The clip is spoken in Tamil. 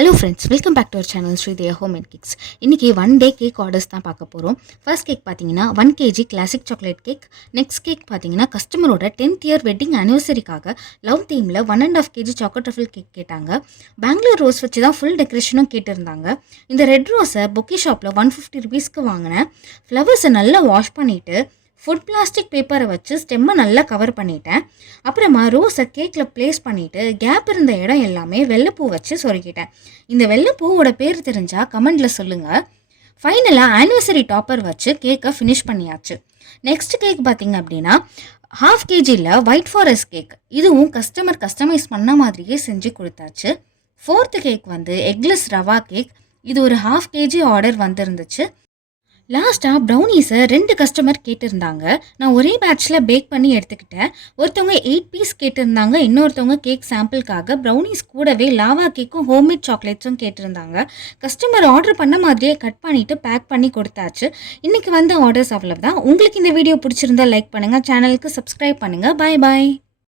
Hello friends, welcome back to our channel Sreedeya home and cakes. இன்றைக்கி 1 டே கேக் ஆர்டர்ஸ் தான் பார்க்க போகிறோம். ஃபர்ஸ்ட் கேக் பார்த்தீங்கன்னா 1 kg classic chocolate cake. Next cake பார்த்தீங்கன்னா கஸ்டமரோட 10th இயர் வெட்டிங் அனிவர்சரிக்காக லவ் தீமில் 1.5 kg சாக்லேட் ட்ரஃபிள் கேக் கேட்டாங்க. பெங்களூர் ரோஸ் வச்சு தான் ஃபுல் டெக்கரேஷனும் கேட்டிருந்தாங்க. இந்த ரெட் ரோஸை பொக்கே ஷாப்பில் 150 ருபீஸ்க்கு வாங்கினேன். ஃப்ளவர்ஸை நல்லா வாஷ் பண்ணிவிட்டு ஃபுட் பிளாஸ்டிக் பேப்பரை வச்சு ஸ்டெம்மை நல்லா கவர் பண்ணிட்டேன். அப்புறமா ரோஸை கேக்கில் ப்ளேஸ் பண்ணிவிட்டு கேப் இருந்த இடம் எல்லாமே வெள்ளைப்பூ வச்சு சொருக்கிட்டேன். இந்த வெள்ளைப்பூவோட பேர் தெரிஞ்சால் கமெண்டில் சொல்லுங்கள். ஃபைனலாக ஆனிவர்சரி டாப்பர் வச்சு கேக்கை ஃபினிஷ் பண்ணியாச்சு. நெக்ஸ்ட் கேக் பார்த்திங்க அப்படின்னா 1/2 kgயில் ஒயிட் ஃபாரஸ்ட் கேக். இதுவும் கஸ்டமைஸ் பண்ண மாதிரியே செஞ்சு கொடுத்தாச்சு. 4th கேக் வந்து எக்லெஸ் ரவா கேக். இது ஒரு 1/2 kg ஆர்டர் வந்துருந்துச்சு. லாஸ்ட்டாக ப்ரௌனீஸை 2 கஸ்டமர் கேட்டிருந்தாங்க. நான் ஒரே பேட்சில் பேக் பண்ணி எடுத்துக்கிட்டேன். ஒருத்தவங்க 8 பீஸ் கேட்டிருந்தாங்க, இன்னொருத்தவங்க கேக் சாம்பிளுக்காக ப்ரௌனீஸ் கூடவே லாவா கேக்கும் ஹோம்மேட் சாக்லேட்ஸும் கேட்டிருந்தாங்க. கஸ்டமர் ஆர்டர் பண்ண மாதிரியே கட் பண்ணிவிட்டு பேக் பண்ணி கொடுத்தாச்சு. இன்றைக்கி வந்த ஆர்டர்ஸ் அவ்வளவுதான். உங்களுக்கு இந்த வீடியோ பிடிச்சிருந்தா லைக் பண்ணுங்கள், சேனலுக்கு சப்ஸ்கிரைப் பண்ணுங்கள். பாய் பாய்.